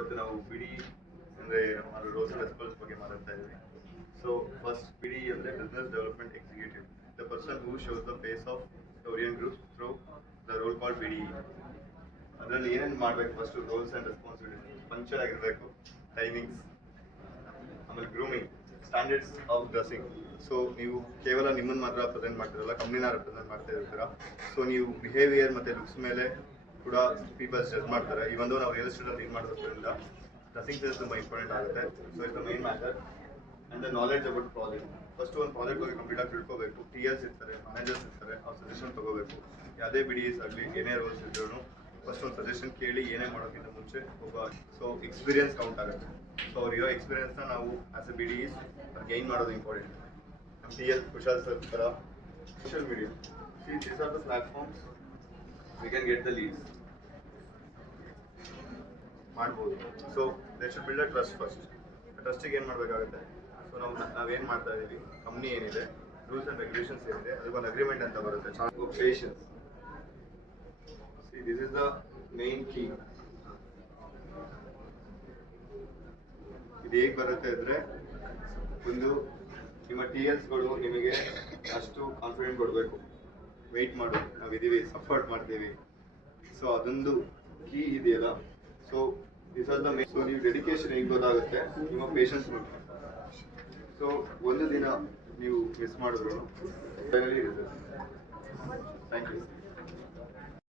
ಇವತ್ತು ನಾವು ಬಿಡಿ ಅಂದರೆ ನಮ್ಮ ರೋಲ್ಸ್ ಅಂಡ್ ರೆಸ್ಪಾನ್ಸ್ ಬಗ್ಗೆ ಮಾತಾಡ್ತಾ ಇದ್ದೀವಿ. ಸೊ ಫಸ್ಟ್ ಬಿಡಿ ಅಂದರೆ business development executive, the person who shows the face of the Orion group through the role called BD. ಅದರಲ್ಲಿ ಏನೇನು ಮಾಡಬೇಕು, first roles and responsibility punctual ಆಗಿರಬೇಕು, ಟೈಮಿಂಗ್ಸ್, ಆಮೇಲೆ grooming, standards of dressing. So ನೀವು ಕೇವಲ ನಿಮ್ಮನ್ನು ಮಾತ್ರ ರೆಪ್ರೆಸೆಂಟ್ ಮಾಡ್ತಿರಲ್ಲ, ಕಂಪ್ನಿನ ರೆಪ್ರೆಸೆಂಟ್ ಮಾಡ್ತಾ ಇರ್ತೀರಾ. ಸೊ ನೀವು ಬಿಹೇವಿಯರ್ ಮತ್ತು ಲುಕ್ಸ್ ಮೇಲೆ ಕೂಡ ಪೀಪಲ್ಸ್ ಜಡ್ಜ್ ಮಾಡ್ತಾರೆ. ಇವೊಂದು ನಾವು ರಿಯಲ್ ಎಸ್ಟೇಟಲ್ಲಿ ಇದು ಮಾಡೋದ್ರಿಂದ ಡ್ರೆಸ್ಸಿಂಗ್ ಸೆನ್ಸ್ ತುಂಬ ಇಂಪಾರ್ಟೆಂಟ್ ಆಗುತ್ತೆ. So it's the main matter. And the knowledge about project. First ಒಂದು ಪ್ರಾಜೆಕ್ಟ್ ಬಗ್ಗೆ ಕಂಪ್ಲೀಟಾಗಿ ತಿಳ್ಕೋಬೇಕು. TLs ಇರ್ತಾರೆ, ಮ್ಯಾನೇಜರ್ಸ್ ಇರ್ತಾರೆ, ಅವ್ರ ಸಜೆಷನ್ ತೊಗೋಬೇಕು. ಯಾವುದೇ BDs ಆಗಲಿ, ಏನೇ ರೋಲ್ಸ್ ಇದ್ರೂ ಫಸ್ಟ್ ಒಂದು ಸಜೆಷನ್ ಕೇಳಿ ಏನೇ ಮಾಡೋಕ್ಕಿಂತ ಮುಂಚೆ ಸೊ ಎಕ್ಸ್ಪೀರಿಯನ್ಸ್ ಕೌಂಟ್ ಆಗುತ್ತೆ. ಸೊ ಅವ್ರಿರೋ ಎಕ್ಸ್ಪೀರಿಯನ್ಸ್ನ ನಾವು ಆಸ್ ಎ BDs ಗೈನ್ ಮಾಡೋದು ಇಂಪಾರ್ಟೆಂಟ್. ನಮ್ಮ TL ಕುಶಾಲ್ ಸರ್ ಥರ social media, these are the platforms we can get the leads ಮಾಡ್ಬೋದು. So they should build a trust first. ಟ್ರಸ್ಟಿಗೆ ಏನು ಮಾಡಬೇಕಾಗುತ್ತೆ? ಸೊ ನಾವೇನು ಮಾಡ್ತಾ ಇದ್ದೀವಿ, ಕಂಪ್ನಿ ಏನಿದೆ, ರೂಲ್ಸ್ ಆ್ಯಂಡ್ ರೆಗ್ಯುಲೇಷನ್ಸ್ ಏನಿದೆ, ಅದಕ್ಕೊಂದು ಅಗ್ರಿಮೆಂಟ್ ಅಂತ ಬರುತ್ತೆ. Patience, this is the main key. ಇದು ಹೇಗೆ ಬರುತ್ತೆ ಅಂದರೆ, ಒಂದು ನಿಮ್ಮ TLsಗಳು ನಿಮಗೆ ಅಷ್ಟು ಕಾನ್ಫಿಡೆಂಟ್ ಕೊಡಬೇಕು, ವೆಯ್ಟ್ ಮಾಡು, ನಾವಿದ್ದೀವಿ, ಸಪೋರ್ಟ್ ಮಾಡ್ತೀವಿ. ಸೊ ಅದೊಂದು ಕೀ ಇದೆಯಲ್ಲ. So this are the main. So ನೀವು ಡೆಡಿಕೇಶನ್ ಹೇಗೆ ಗೊತ್ತಾಗುತ್ತೆ, ನಿಮ್ಮ ಪೇಷನ್ಸ್ ಮುಖ್ಯ. ಸೊ ಒಂದು ದಿನ ನೀವು ಮಿಸ್ ಮಾಡಿದ್ರು ಫೈನಲಿ ರಿಸಲ್ಟ್. Thank you.